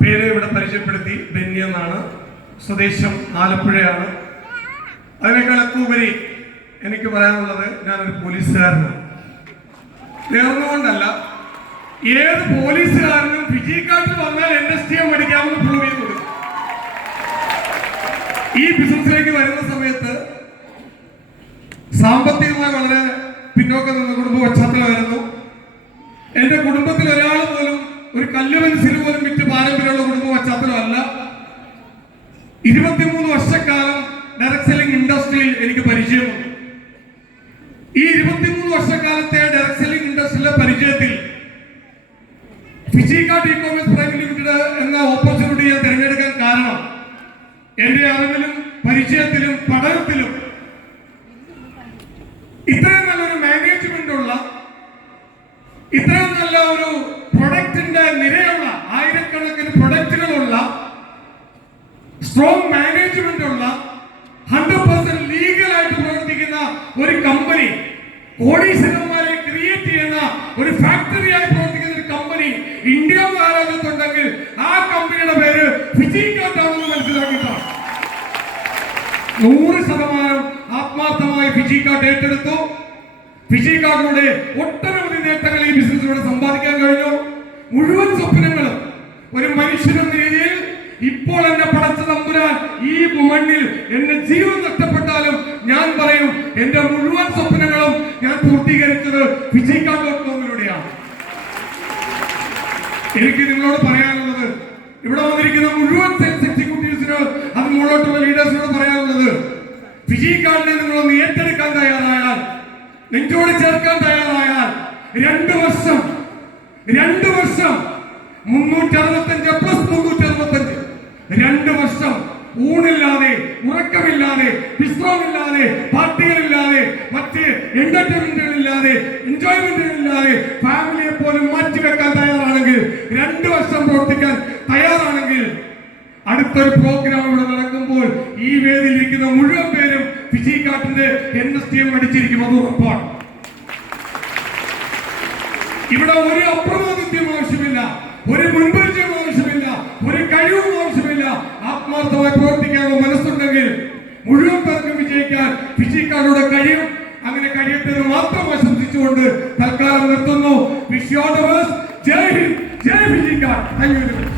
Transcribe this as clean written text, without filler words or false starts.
പേര് ഇവിടെ പരിചയപ്പെടുത്തി. ബെന്നി എന്നാണ്, സ്വദേശം ആലപ്പുഴയാണ്. അതിനേക്കാളൊക്കെ ഉപരി എനിക്ക് പറയാനുള്ളത്, ഞാനൊരു പോലീസുകാരനാണ്. നേർന്നുകൊണ്ടല്ല, ഏത് പോലീസുകാരനും ഫിജിക്കാട്ടിൽ വന്നാൽ NSTM പഠിക്കാമെന്ന് പ്രൂവ് ചെയ്ത് കൊടുക്കും. ഈ ബിസിനസ്സിലേക്ക് വരുന്ന സമയത്ത് സാമ്പത്തികമായി വളരെ പിന്നോക്കം നിന്ന കുടുംബ പശ്ചാത്തലമായിരുന്നു. എന്റെ കുടുംബത്തിൽ ഒരാൾ പോലും ഒരു കല്ല് പെൻസിൽ പോലും വിറ്റ് പാരമ്പര്യമുള്ള കുടുംബ പശ്ചാത്തലമല്ല. 23 വർഷക്കാലം ഡയറക്ട് സെല്ലിംഗ് ഇൻഡസ്ട്രിയിൽ എനിക്ക് പരിചയമുണ്ട്. ഈ 23 വർഷക്കാലത്തെ ഡയറക്ട് സെല്ലിംഗ് ഇൻഡസ്ട്രിയിലെ പരിചയത്തിൽ ഫിജിക്കാർട്ട് ഇ-കോമേഴ്സ് പ്രൈവറ്റ് ലിമിറ്റഡ് എന്ന ഓപ്പർച്യൂണിറ്റി ഞാൻ തിരഞ്ഞെടുക്കാൻ കാരണം, എന്റെ അറിവിലും പരിചയത്തിലും പഠനത്തിലും ഇത്രയും നല്ലൊരു മാനേജ്മെന്റ് ഉള്ള, ഇത്രയും നല്ല ഒരു പ്രൊഡക്റ്റിന്റെ നിരയുള്ള, ആയിരക്കണക്കിന് പ്രൊഡക്റ്റുകളുള്ള, സ്ട്രോങ് മാനേജ്മെന്റ് ഉള്ള, 100% ലീഗലായിട്ട് പ്രവർത്തിക്കുന്ന ഒരു കമ്പനി, കോടീശ്വരന്മാരെ ക്രിയേറ്റ് ചെയ്യുന്ന ഒരു ഫാക്ടറിയായി പ്രവർത്തിക്കുന്ന ഒരു കമ്പനി ഇന്ത്യ മഹാരാജ്യത്തുണ്ടെങ്കിൽ ആ കമ്പനിയുടെ പേര് ഫിജിക്കാർട്ട് ആണെന്ന് മനസ്സിലാക്കിയിട്ടാണ്. 100% ആത്മാർത്ഥമായി ഫിജിക്കാർട്ട് ഏറ്റെടുത്തു. ഫിജിക്കാർട്ടിലൂടെ ഒട്ടനവധി നേട്ടങ്ങൾ ഈ ബിസിനസ്സിലൂടെ സമ്പാദിക്കാൻ കഴിഞ്ഞു. മുഴുവൻ സ്വപ്നങ്ങളും ഒരു മനുഷ്യനെന്ന രീതിയിൽ ഇപ്പോൾ എന്നെ പടച്ച തമ്പുരാൻ ഈ മണ്ണിൽ എന്റെ ജീവൻ നഷ്ടപ്പെട്ടാലും ഞാൻ പറയും, എന്റെ മുഴുവൻ സ്വപ്നങ്ങളും ഞാൻ പൂർത്തീകരിച്ചത് ഫിജിക്കാർട്ട്.com-ലൂടെയാണ്. എനിക്ക് നിങ്ങളോട് പറയാനുള്ളത്, ഇവിടെ വന്നിരിക്കുന്ന മുഴുവൻ സെയിൽസ് എക്സിക്യൂട്ടീവ്സിന്, അത് മുകളിലോട്ടുള്ള ലീഡേഴ്സിനോട് പറയാനുള്ളത്, ഫിജിക്കാർട്ടിനെ നിങ്ങളൊന്ന് ഏറ്റെടുക്കാൻ തയ്യാറായാൽ, നെഞ്ചോട് ചേർക്കാൻ തയ്യാറായാൽ, 2 വർഷം 365 പ്ലസ് 365 2 വർഷം ഊണില്ലാതെ, ഉറക്കമില്ലാതെ, വിശ്രമമില്ലാതെ, പാർട്ടികളില്ലാതെ, മറ്റ് എന്റർടൈൻമെന്റുകളില്ലാതെ, എൻജോയ്മെന്റുകളില്ലാതെ ഫാമിലിയെ പോലും മാറ്റിവെക്കാൻ തയ്യാറാണെങ്കിൽ, 2 വർഷം പ്രവർത്തിക്കാൻ തയ്യാറാണെങ്കിൽ, അടുത്തൊരു പ്രോഗ്രാം ഇവിടെ നടക്കുമ്പോൾ ഈ വേദിയിലിരിക്കുന്ന മുഴുവൻ പേരും ഫിജിക്കാർട്ടിന്റെ NSTM അടിച്ചിരിക്കും. അത് ഉറപ്പാണ്. ഇവിടെ ഒരു അപ്രമാദിത്യം ആവശ്യമില്ല, ഒരു മുൻപരിചയം ആവശ്യമില്ല, ഒരു കഴിവും ആവശ്യമില്ല. ആത്മാർത്ഥമായി പ്രവർത്തിക്കാനുള്ള മനസ്സുണ്ടെങ്കിൽ മുഴുവൻ പേർക്കും വിജയിക്കാൻ ഫിജിക്കാർട്ടിലൂടെ കഴിയും. അങ്ങനെ കഴിയട്ടെന്ന് മാത്രം ആശംസിച്ചുകൊണ്ട് തൽക്കാലം നിർത്തുന്നു. Wish you all the best. ജയ് ഹിന്ദ്, ജയ് Fijikart. Thank you very much.